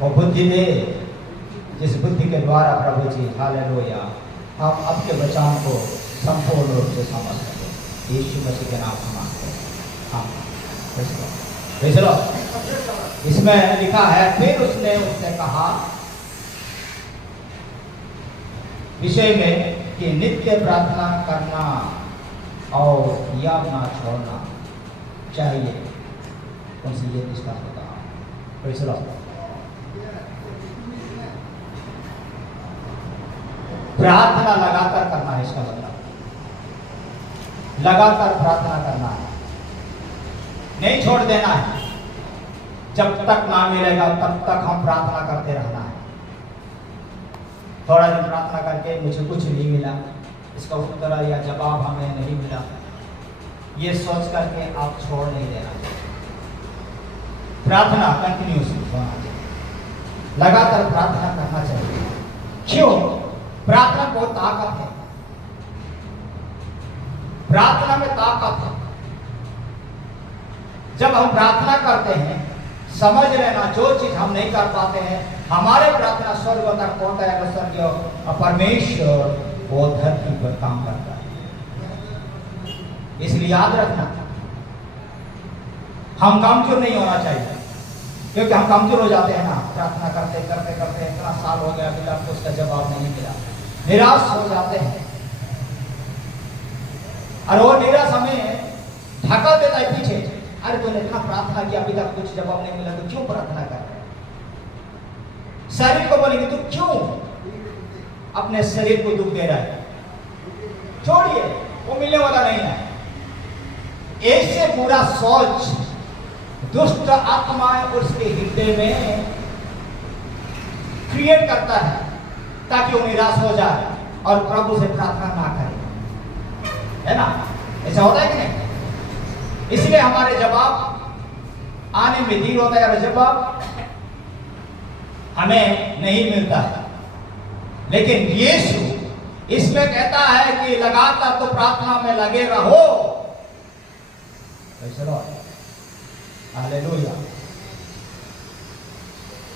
वो बुद्धि दे जिस बुद्धि के द्वारा प्रभु जी हालेलुया हम आपके वचन को संपूर्ण रूप से समझ सकें। यीशु मसीह के नाम से मांगते हैं। हाँ प्रेज़ लॉर्ड। इसमें लिखा है फिर उसने उससे कहा विषय में कि नित्य प्रार्थना करना और याद ना छोड़ना चाहिए। उनसे ये निष्ठा होता है। Praise Lord. प्रार्थना लगातार करना है, इसका मतलब लगातार प्रार्थना करना है, नहीं छोड़ देना है। जब तक ना मिलेगा तब तक हम प्रार्थना करते रहना है। थोड़ा दिन प्रार्थना करके मुझे कुछ नहीं मिला, इसका उत्तर या जवाब हमें नहीं मिला, ये सोच करके आप छोड़ नहीं देना चाहिए। प्रार्थना कंटिन्यूस होना चाहिए, लगातार प्रार्थना करना चाहिए। क्यों? प्रार्थना को ताकत है, प्रार्थना में ताकत है। जब हम प्रार्थना करते हैं, समझ लेना जो चीज हम नहीं कर पाते हैं, हमारे प्रार्थना स्वर्ग तक पहुंचता है, स्वर्ग परमेश्वर वो धरती पर काम करता है। इसलिए याद रखना, हम कमजोर नहीं होना चाहिए, क्योंकि हम कमजोर हो जाते हैं ना, प्रार्थना करते करते करते इतना साल हो गया, अभी तक उसका जवाब नहीं मिला, निराश हो जाते हैं। और वो निराश हमें ढका देता है पीछे। अरे तूने इतना प्रार्थना किया, अभी तक कुछ जवाब नहीं मिला, तो क्यों प्रार्थना कर रहे? शरीर को बोलेंगे तू क्यों अपने शरीर को दुख दे रहा है? छोड़िए, वो मिलने वाला नहीं है। ऐसे पूरा सोच दुष्ट आत्माएं उसके हृदय में क्रिएट करता है ताकि वो निराश हो जाए और प्रभु से प्रार्थना ना करे, है ना? ऐसा होता है कि नहीं? इसलिए हमारे जवाब आने में देर होता है और जवाब हमें नहीं मिलता है। लेकिन यीशु इसमें कहता है कि लगातार तो प्रार्थना में लगे रहो। हालेलुया।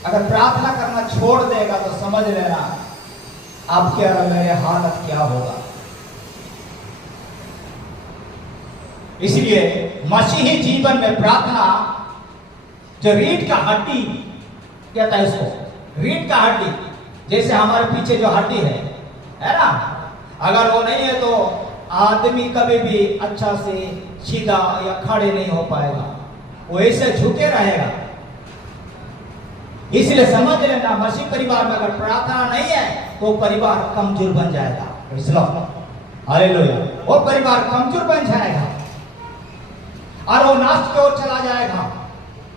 अगर प्रार्थना करना छोड़ देगा तो समझ लेना आपके और मेरे हालत क्या होगा। इसलिए मसीही जीवन में प्रार्थना, जो रीढ़ का हड्डी कहता है उसको, रीढ़ का हड्डी, जैसे हमारे पीछे जो हड्डी है ना, अगर वो नहीं है तो आदमी कभी भी अच्छा से सीधा या खड़े नहीं हो पाएगा, वो ऐसे झुके रहेगा। इसलिए समझ लेना, मसीह परिवार में अगर प्रार्थना नहीं है तो परिवार कमजोर बन जाएगा। हालेलुया। वो परिवार कमजोर बन जाएगा और वो नाश की ओर चला जाएगा,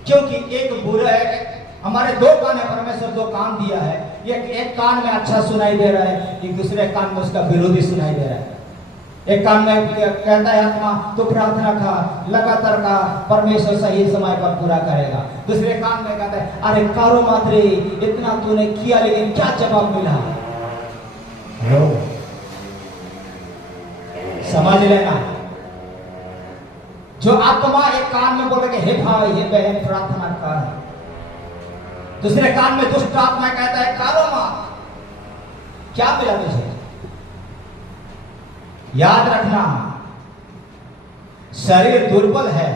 क्योंकि एक बुरा है। हमारे दो कान है, परमेश्वर दो कान दिया है, एक कान में अच्छा सुनाई दे रहा है, एक दूसरे कान में उसका विरोधी सुनाई दे रहा है। एक कान में कहता है आत्मा तो प्रार्थना का लगातार का, परमेश्वर सही समय पर पूरा करेगा। दूसरे कान में कहता है अरे कारो मात्रे इतना तूने किया लेकिन क्या जवाब मिला? समझ लेना, जो आत्मा एक कान में बोलेगा हे भाई हे बहन प्रार्थना कर, दूसरे कान में दुष्ट आत्मा कहता है कारो मां क्या मिला तुझे? याद रखना, शरीर दुर्बल है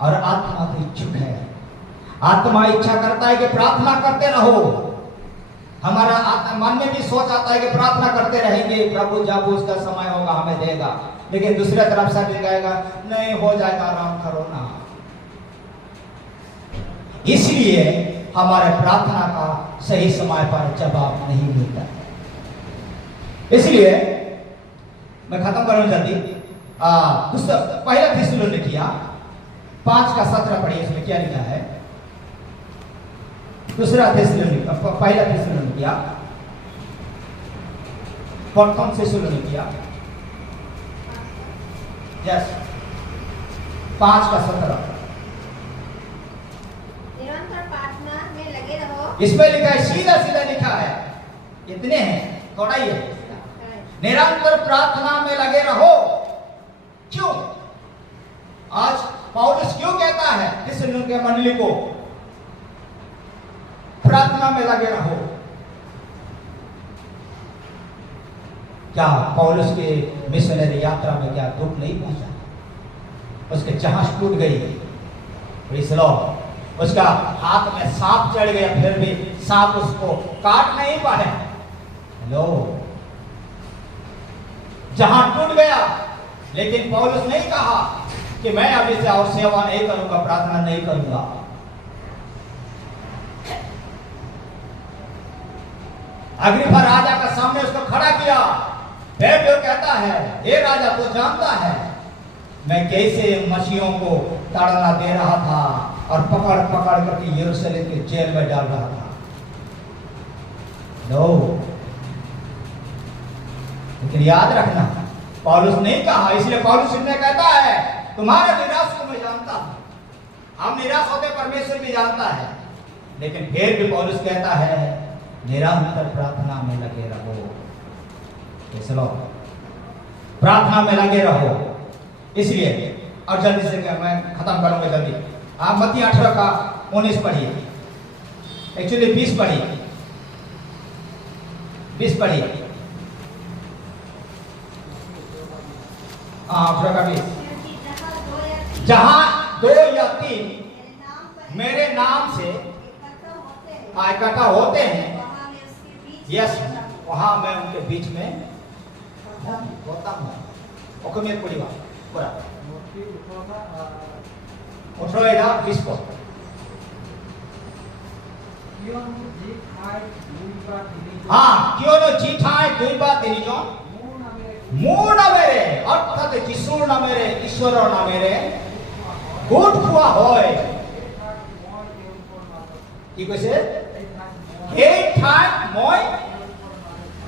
और आत्मा तो इच्छुक है। आत्मा इच्छा करता है कि प्रार्थना करते रहो, हमारा मन में भी सोच आता है कि प्रार्थना करते रहेंगे, प्रभु जब उसका समय होगा हमें देगा। लेकिन दूसरे तरफ से भी कहेगा नहीं हो जाएगा, आराम करो ना। इसलिए हमारे प्रार्थना का सही समय पर जवाब नहीं मिलता। इसलिए मैं खत्म करूं जल्दी। पहला थिस्सलुनीकिया 5:17 पढ़िए, इसमें क्या लिखा है? दूसरा थिस्सलुनीकिया, पहला थिस्सलुनीकिया, प्रथम थिस्सलुनीकिया 5:17 निरंतर प्रार्थना में लगे रहो। इसमें लिखा है, सीधा सीधा लिखा है, इतने हैं, थोड़ा ही है। निरंतर प्रार्थना में लगे रहो। क्यों? आज पौलुस क्यों कहता है थिस्सलुनीकिया मंडली को प्रार्थना में लगे रहो। क्या पौलुस के मिशनरी यात्रा में क्या दुख नहीं पहुंचा? उसके जहाज टूट गई, प्रेज़ द लॉर्ड। उसका हाथ में सांप चढ़ गया, फिर भी सांप उसको काट नहीं पाए। हेलो, जहाज टूट गया, लेकिन पौलुस नहीं कहा कि मैं अभी से और सेवा नहीं करूंगा, प्रार्थना नहीं करूंगा। अग्रिप्पा राजा का सामने उसको खड़ा किया। फिर जो कहता है, हे राजा, तो जानता है मैं कैसे मसीहों को ताड़ना दे रहा था और पकड़ पकड़ करके यरूशलेम के जेल में डाल रहा था। नो, लेकिन याद रखना, पौलुस नहीं कहा, इसलिए पौलुस ने कहता है तुम्हारे निराश को मैं जानता हूं। हम निराश होते, परमेश्वर भी जानता है, लेकिन फिर भी पौलुस कहता है निरंतर प्रार्थना में लगे रहो। चलो, प्रार्थना में लगे रहो। इसलिए, और जल्दी से मैं खत्म करूंगा जल्दी। आप मत्ती 18 का 19 पढ़िए, एक्चुअली 20 पढ़िए, 20 पढ़िए। 18 का 20। जहां 2 या 3 मेरे नाम से इकट्ठा होते हैं, यस, वहां मैं उनके बीच में होता हूं। ओके, मेरे पढ़िए पूरा 18 20 को। हाँ, क्यों नो जीठाय दुईबा तिनिजन मूर नामेरे अर्थात যিশুর নামেৰে ঈশ্বৰৰ নামেৰে গোট খোৱা হয়। কি কৈছে? এই ঠাইত মই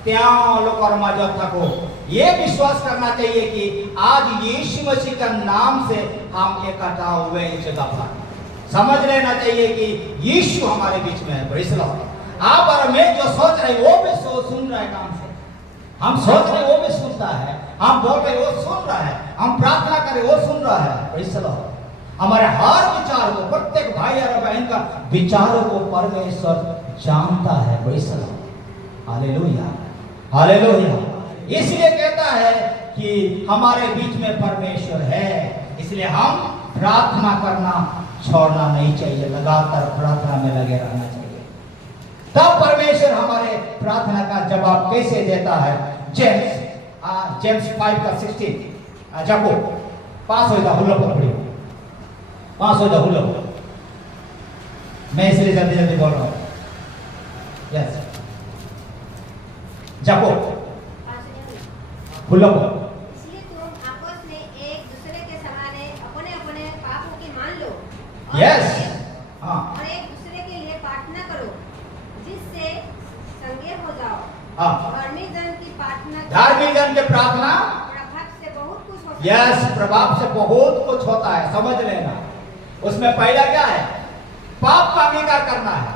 তেওঁলোকৰ মাজত থাকো। ये विश्वास करना चाहिए कि आज यीशु मसीह का नाम से हम इकट्ठा हुए इस जगह पर। समझ लेना चाहिए कि यीशु हमारे बीच में है। Praise the Lord. आप और मैं जो सोच रहे वो भी सुन रहा है काम से। हम सोच रहे वो भी सुनता है, हम बोल रहे वो सुन रहा है, हम प्रार्थना करें वो सुन रहा है। Praise the Lord. हमारे हर विचार को, प्रत्येक भाई और बहन का विचारों को परमेश्वर जानता है। Praise the Lord. Hallelujah, hallelujah. इसलिए कहता है कि हमारे बीच में परमेश्वर है, इसलिए हम प्रार्थना करना छोड़ना नहीं चाहिए, लगातार प्रार्थना में लगे रहना चाहिए। तब परमेश्वर हमारे प्रार्थना का जवाब कैसे देता है? जेम्स 5 का 16 जाको पास हो जा हुल्लो पर पढ़ियो, पास हो जा हुल्लो। मैं इसलिए जल्दी जल्दी बोल रहा हूँ। यस, जाको हुल्लो पर। इसलिए तुम आपस में एक दूसरे के सहारे अपने अपने पापों की मान लो यस, हाँ, और एक दूसरे के लिए प्रार्थना करो, जिससे संगे हो जाओ। हाँ, धार्मिक जन की प्रार्थना, धार्मिक जन की प्रार्थना प्रभाव से बहुत कुछ होता है। यस, प्रभाव से बहुत कुछ होता है। समझ लेना, उसमें पहला क्या है? पाप का अंगीकार करना है।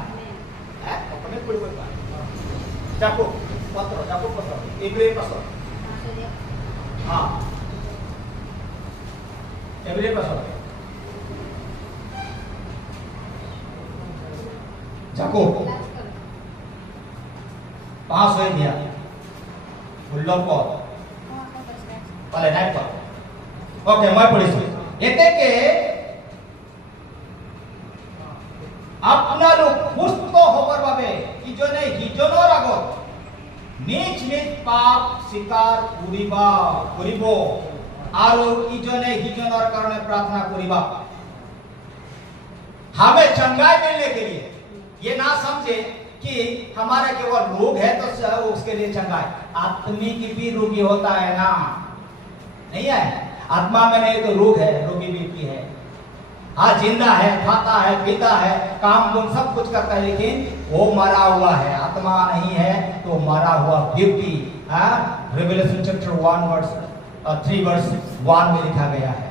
अपने कोई बात जाको पत्र, जाको पत्र, इब्राहिम पत्र, हाँ, इब्राहिम पत्र जाको पास हो गया हुल्लो पर पहले नाइट पर। ओके, मैं पढ़ी सुन येते के আপনার সুস্থ হবার ভাবে ইজনে হিজনৰ আগত নিজ নিজ পাপ স্বীকাৰ কৰিব আৰু ইজনে হিজনৰ কাৰণে प्रार्थना करिबा। हमें चंगाई मिलने के लिए ये ना समझे कि हमारा केवल रोग है तो उसके लिए चंगाई। आत्मिक भी रोगी होता है ना, नहीं है? आत्मा में नहीं तो रोग है, रोगी भी है। हाँ, जिंदा है, खाता है, पीता है, काम गुण सब कुछ करता है, लेकिन वो मरा हुआ है। आत्मा नहीं है तो मरा हुआ व्यक्ति। रेवलेशन चैप्टर 1 वर्स 3 वर्स 1 में लिखा गया है।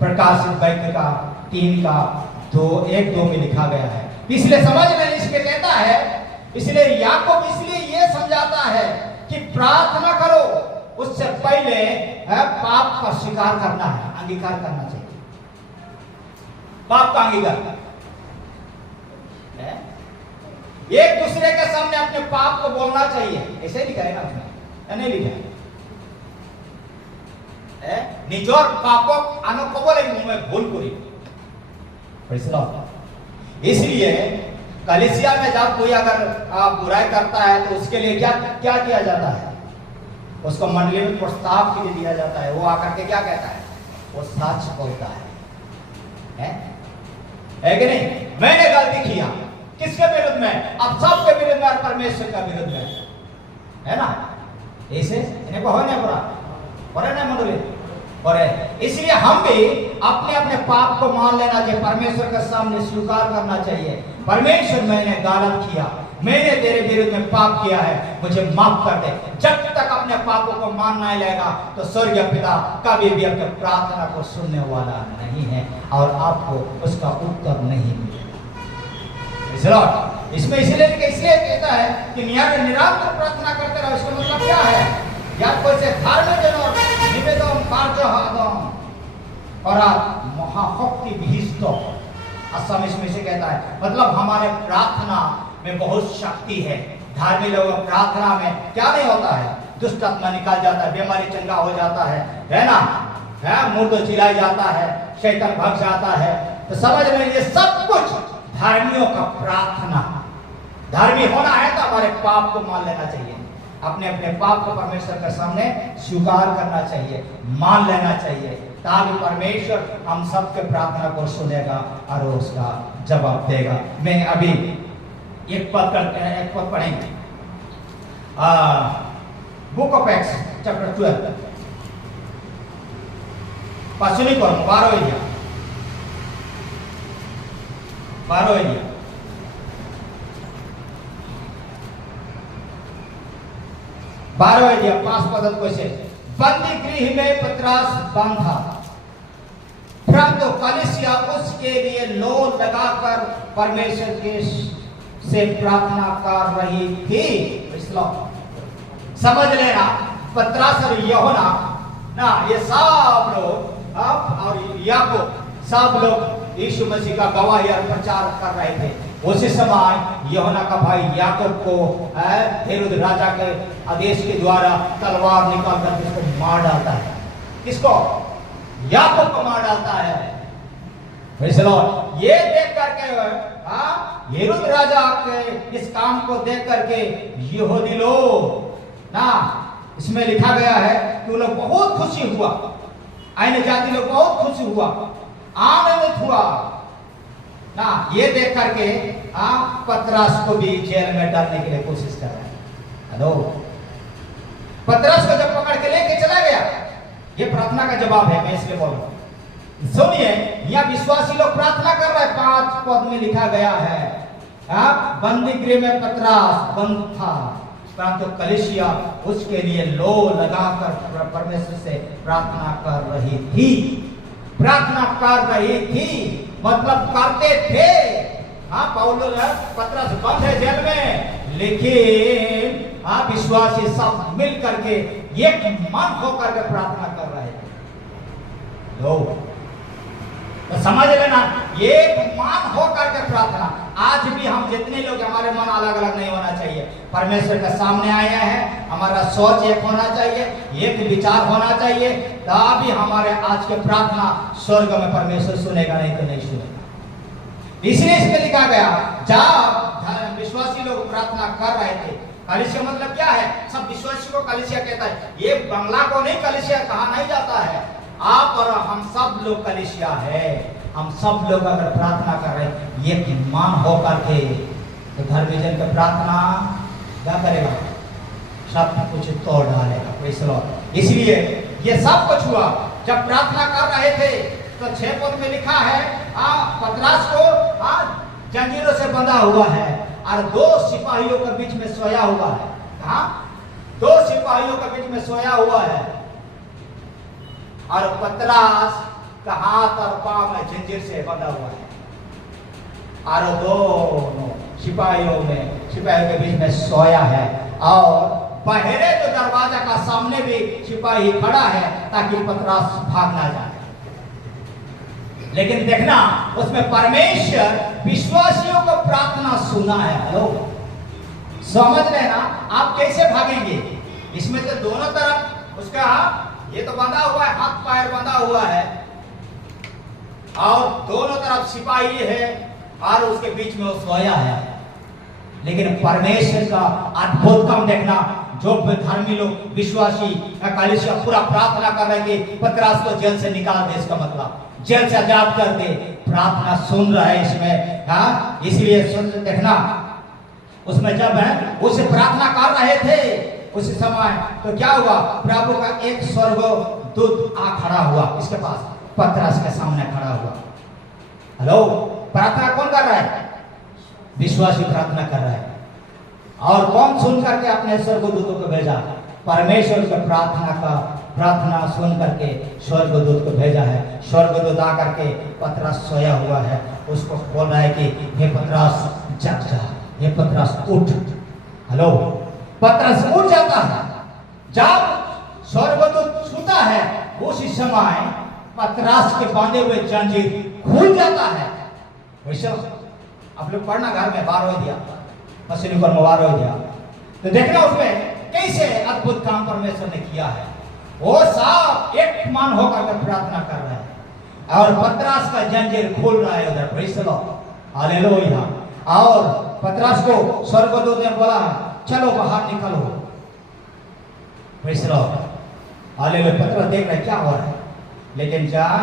प्रकाशित वाक्य का 3 का 1-2 में लिखा गया है। इसलिए समझ में इसके कहता है, इसलिए याकूब इसलिए ये समझाता है कि प्रार्थना करो, उससे पहले पाप का स्वीकार करना है, अंगीकार करना चाहिए। पाप का अंगीकार। एक दूसरे के सामने अपने पाप को बोलना चाहिए। ऐसे लिखा है ना उसमें, या नहीं लिखा है? निजोर पापों आनो को बोले मुंह में भूल करी। इसलिए कलीसिया में जब कोई अगर बुराई करता है तो उसके लिए क्या क्या किया जाता है? उसको मंडली में प्रस्ताव के लिए दिया जाता है। वो आकर के क्या कहता है? वो सच बोलता है कि नहीं? मैंने गलती किया, किसके विरुद्ध में? अब सबके विरुद्ध में और परमेश्वर का विरुद्ध में, है ना? ऐसे इन्हें कहो नहीं बुरा और है ना मंडली। और इसलिए हम भी अपने अपने पाप को मान लेना चाहिए, परमेश्वर के सामने स्वीकार करना चाहिए। परमेश्वर, मैंने गलत किया, मैंने तेरे विरुद्ध में पाप किया है, मुझे माफ कर दे। जब तक अपने पापों को मान नहीं लेगा तो स्वर्गीय पिता कभी भी अपने प्रार्थना को सुनने वाला नहीं है और आपको उसका उत्तर नहीं मिलेगा। इसमें इसलिए कहता है कि निरंतर प्रार्थना करते रहो। इसका मतलब क्या है? या कोई से धार्मिक जनों निवेदन कार्य और महाभक्ति भीष्ट असम इसमें से कहता है, मतलब हमारे प्रार्थना में बहुत शक्ति है। धार्मिक लोगों प्रार्थना में क्या नहीं होता है? दुष्ट आत्मा निकाल जाता है, बीमारी चंगा हो जाता है ना? मुर्द चिल्लाई जाता है, शैतान भाग जाता है। तो समझ में, ये सब कुछ धार्मियों का प्रार्थना। धार्मिक होना है तो हमारे पाप को मान लेना चाहिए, अपने अपने पाप को परमेश्वर के सामने स्वीकार करना चाहिए, मान लेना चाहिए, ताकि परमेश्वर हम सबके प्रार्थना को सुनेगा और उसका जवाब देगा। मैं अभी एक पद पढ़ेंगे, बुक ऑफ एक्ट्स चैप्टर 12 पश्चिमी को 12 एरिया 5 पद को से बंदी गृह में पतरस बांधा, परंतु कलीसिया उसके लिए लोन लगाकर परमेश्वर के से प्रार्थना कर रही थी। समझ लेना, पतरस और यूहन्ना ना, ये सब लोग और याकूब सब लोग यीशु मसीह का गवाही और प्रचार कर रहे थे। उसी समय यूहन्ना का भाई याकूब को हेरोद राजा के आदेश के द्वारा तलवार निकालकर उसको मार डालता है। किसको? याकूब को मार डालता है। ये देख करके हेरोद राजा के इस काम को देख करके यहूदी लोग ना, इसमें लिखा गया है कि वो लोग बहुत खुशी हुआ, अन्य जाति लोग बहुत खुशी हुआ, आनंदित हुआ ना, ये देख करके पतरस को भी जेल में डालने के लिए कोशिश कर रहे हैं। हेलो, पतरस को जब पकड़ के लेके चला गया, ये प्रार्थना का जवाब है, मैं इसलिए बोल रहा हूं। सुनिए, यहाँ विश्वासी लोग प्रार्थना कर रहे हैं। 5 पद में लिखा गया है, बंदी गृह में पतरस बंद था, परंतु कलीसिया उसके लिए लो लगाकर परमेश्वर से प्रार्थना कर रही थी। प्रार्थना कर रही थी मतलब करते थे। पौलुस पतरस बंद है जेल में, लेकिन विश्वासी सब मिल करके एक मन होकर के प्रार्थना कर रहे थे। तो समझ लेना, एक मन होकर के प्रार्थना। आज भी हम जितने लोग, हमारे मन अलग अलग नहीं होना चाहिए, परमेश्वर के सामने आए हैं, हमारा सोच एक होना चाहिए, एक विचार होना चाहिए, तभी हमारे आज के प्रार्थना स्वर्ग में परमेश्वर सुनेगा, नहीं तो नहीं सुनेगा। इसलिए इसमें लिखा गया, जब विश्वासी लोग प्रार्थना कर रहे थे, कलीसिया मतलब क्या है? सब विश्वासी को कलीसिया कहता है। ये बंगला को नहीं कलीसिया कहा नहीं जाता है, आप और हम सब लोग कलीसिया है। हम सब लोग अगर प्रार्थना कर रहे हैं एक मान होकर के, तो घर विजन का प्रार्थना क्या करेगा? सब कुछ तोड़ डालेगा। इसलिए ये सब कुछ हुआ जब प्रार्थना कर रहे थे। तो 6 पद में लिखा है, पतरस को जंजीरों से बंधा हुआ है और 2 सिपाहियों के बीच में सोया हुआ है। 2 सिपाहियों के बीच में सोया हुआ है और पतरस का हाथ और पांव में जंजीर से बंधा हुआ है और दोनों सिपाहियों के बीच में सोया है। और बहरे तो दरवाजा का सामने भी सिपाही खड़ा है ताकि पतरस भाग ना जाए। लेकिन देखना, उसमें परमेश्वर विश्वासियों को प्रार्थना सुना है। हेलो, समझ लेना आप कैसे भागेंगे। इसमें से दोनों तरफ उसका ये तो बंधा हुआ है, हाथ पैर बंधा हुआ है और दोनों तरफ सिपाही है और उसके बीच में वो सोया है। लेकिन परमेश्वर का अद्भुत काम देखना, जो धर्मी लोग विश्वासी कलीसिया पूरा प्रार्थना कर रहे कि पतरस को जेल से निकाल दे, इसका मतलब जेल से आजाद कर दे। प्रार्थना सुन रहा है इसमें, हाँ, इसलिए सुन देखना उसमें जब है उसे प्रार्थना कर रहे थे उस समय तो क्या हुआ, प्रभु का एक स्वर्गदूत आ खड़ा हुआ इसके पास, पतरस के सामने खड़ा हुआ। हेलो, प्रार्थना कौन कर रहा है? विश्वासी प्रार्थना कर रहा है। और कौन सुन करके अपने स्वर्गदूतों को भेजा? परमेश्वर के प्रार्थना सुन करके स्वर्गदूत को भेजा है। स्वर्गदूत आकर के पतरस सोया हुआ है, उसको बोल रहा है कि हे पतरस जग जा, हे पतरस उठ। हेलो, पतरस उठ जाता है। जब स्वर्गदूत छूता है उसी समय पतरस के बांधे हुए जंजीर खुल जाता है। वैसे आप लोग पढ़ना घर में, बार हो दिया मशीन पर बार हो दिया तो देखना उसमें कैसे अद्भुत काम परमेश्वर ने किया है। वो सब एक मान होकर के प्रार्थना कर रहे हैं और पतरस का जंजीर खुल रहा है उधर। Praise the Lord, hallelujah. और पतरस को स्वर्गदूत ने बोला चलो बाहर निकलो। Praise the Lord, hallelujah. पतरस देख रहे क्या हो रहा है, लेकिन जहाँ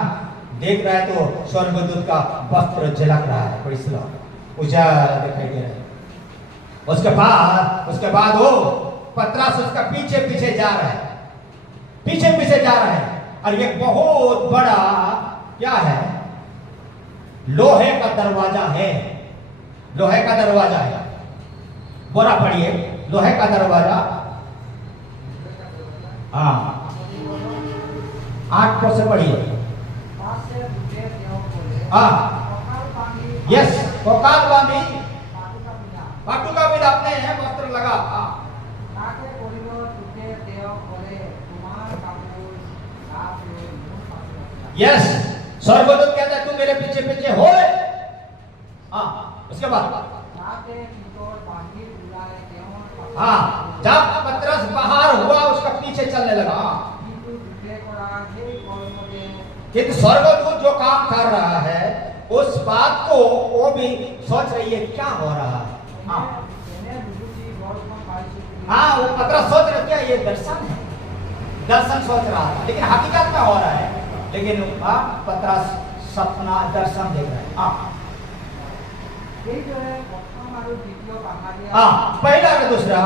देख रहा है तो स्वर्गदूत का वस्त्र झलक रहा है। प्रेज़ द लॉर्ड, उजाला दिखाई दे रहा है। उसके बाद वो पतरस उसका पीछे पीछे जा रहा है, पीछे पीछे जा रहा है और एक बहुत बड़ा क्या है, लोहे का दरवाजा है। लोहे का दरवाजा है, बोरा पढ़िए, लोहे का दरवाजा। हाँ, 8 को से पढ़िए। हाँ, यस, कोकाल बांधी पाटू का भी आपने है वस्त्र लगा। यस, स्वर्गदूत कहता है तू मेरे पीछे पीछे हो। हाँ, उसके बाद हाँ, जब पतरस बाहर हुआ उसका पीछे चलने लगा। किंतु स्वर्गदूत जो काम कर रहा है उस बात को वो भी सोच रही है क्या हो रहा है। हाँ, वो पतरस सोच रहा क्या ये दर्शन है, दर्शन सोच रहा है, लेकिन हकीकत में हो रहा है। लेकिन पतरस सपना दर्शन देख रहा है। हाँ, पहला और दूसरा।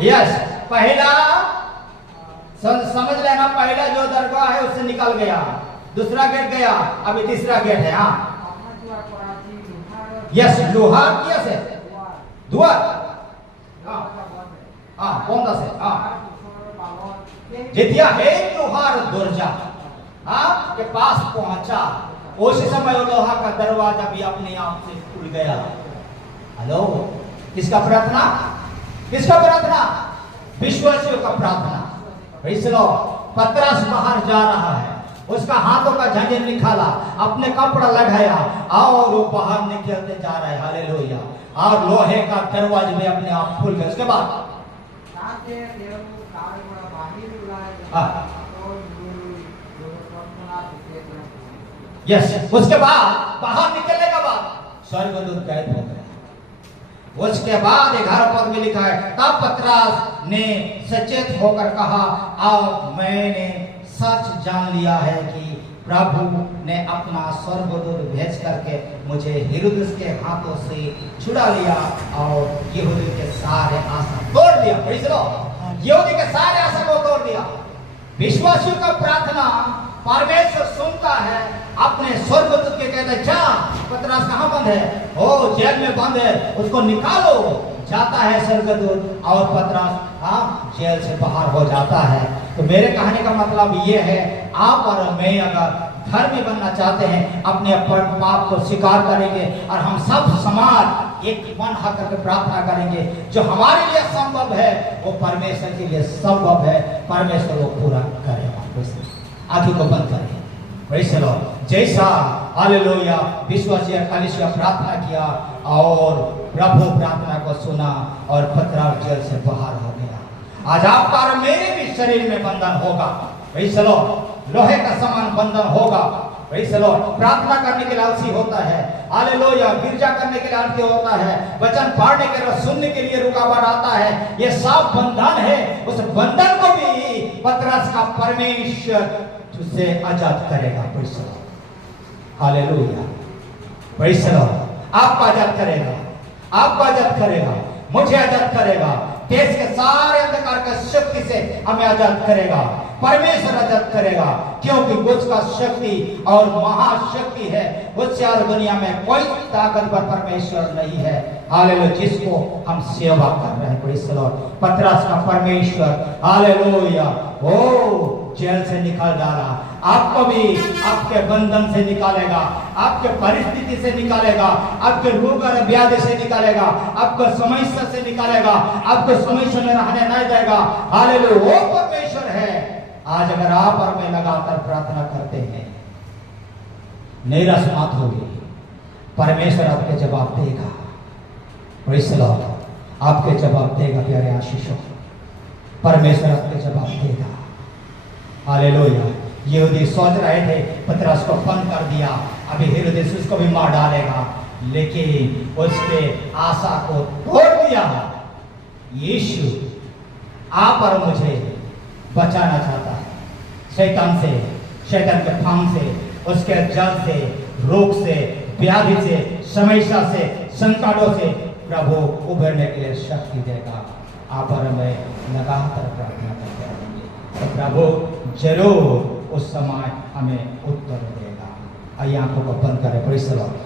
यस, पहला समझ लेना, पहला जो दरगाह है उससे निकल गया, दूसरा गेट गया, अभी तीसरा गेट है। हाँ, यस, लोहार किया से दुआर। हाँ, कौन सा से? हाँ, जितिया है लोहार दुर्जा के पास पहुंचा, उसी समय लोहा का दरवाजा भी अपने आप से खुल गया। हेलो, किसका प्रार्थना? किसका प्रार्थना? विश्वासियों का प्रार्थना। Praise the Lord. पतरस बाहर जा रहा है, उसका हाथों का झंझट निकाला, अपने कपड़ा लगाया और वो बाहर निकलते जा रहा है। हालेलुया। और लोहे का दरवाजा में अपने आप खुल गया। उसके बाद यस, उसके बाद बाहर निकलने के बाद स्वर्गदूत गायब हो गया। उसके बाद 11 पद में लिखा है तब पतरस ने सचेत होकर कहा, अब मैंने सच जान लिया है कि प्रभु ने अपना स्वर्गदूत भेज करके मुझे हेरोदेस के हाथों से छुड़ा लिया और यहूदी के सारे आशा तोड़ दिया। Praise the Lord. यहूदी के सारे आशा को तोड़ दिया। विश्वासियों का प्रार्थना परमेश्वर सुनता है। अपने स्वर्गदूत के कहते क्या पतरस कहाँ बंद है? ओ जेल में बंद है, उसको निकालो। जाता है स्वर्गदूत और पतरस जेल से बाहर हो जाता है। तो मेरे कहने का मतलब ये है, आप और मैं अगर धर्मी बनना चाहते हैं, अपने पाप को स्वीकार करेंगे और हम सब समाज एक मन होकर के प्रार्थना करेंगे, जो हमारे लिए संभव है वो परमेश्वर के लिए संभव है। परमेश्वर वो पूरा करेगा। आंखों को बंद करें। Praise the Lord. जैसा हालेलुया विश्वासी कलीसिया प्रार्थना किया और प्रभु प्रार्थना को सुना और पतरस जेल से बाहर हो गया। आज आपका और मेरे भी शरीर में बंधन होगा। Praise the Lord. लोहे का समान बंधन होगा। Praise the Lord. प्रार्थना करने के लिए आलसी होता है, हालेलुया, गिरजा करने के लिए आलसी होता है, वचन पढ़ने के लिए सुनने के लिए रुकावट आता है। ये सब बंधन है। उस बंधन को भी पतरस का परमेश्वर तुझसे आजाद करेगा। Praise the Lord. Hallelujah. Praise the Lord. आपको आजाद करेगा, आपको आजाद करेगा, मुझे आजाद करेगा, देश के सारे अंधकार का शक्ति से हमें आजाद करेगा। परमेश्वर आजाद करेगा, क्योंकि उसका शक्ति और महाशक्ति है। उससे और दुनिया में कोई ताकतवर परमेश्वर नहीं है। हालेलुया, जिसको हम सेवा कर रहे हैं। Praise the Lord. पतरस का परमेश्वर हालेलुया ओ जेल से निकाल डाला। आपको भी आपके बंधन से निकालेगा, आपके परिस्थिति से निकालेगा, आपके रोग और व्याधि से निकालेगा, आपको समस्या से निकालेगा, आपको समस्या में रहने नहीं देगा। हालेलुया, वो परमेश्वर है। आज अगर आप और मैं लगातार प्रार्थना करते हैं, निराश मत होगी, परमेश्वर आपके जवाब देगा। Praise the Lord. आपके जवाब देगा प्यारे आशीषों, परमेश्वर आपके जवाब देगा। हालेलुया। यहूदी सोच रहे थे पतरस को बंद कर दिया, अभी हेरोदेस उसको भी मार डालेगा, लेकिन उसके आशा को तोड़ दिया। यीशु आप और मुझे बचाना चाहता है शैतान से, शैतान के फांग से, उसके जल से, रोग से, व्याधि से, समस्या से, संकटों से प्रभु उभरने के लिए शक्ति देगा। आप और मैं लगातार प्रार्थना करते रहेंगे तो प्रभु जरूर उस समय हमें उत्तर देगा। आइए आंखों को बंद करें। Praise the Lord.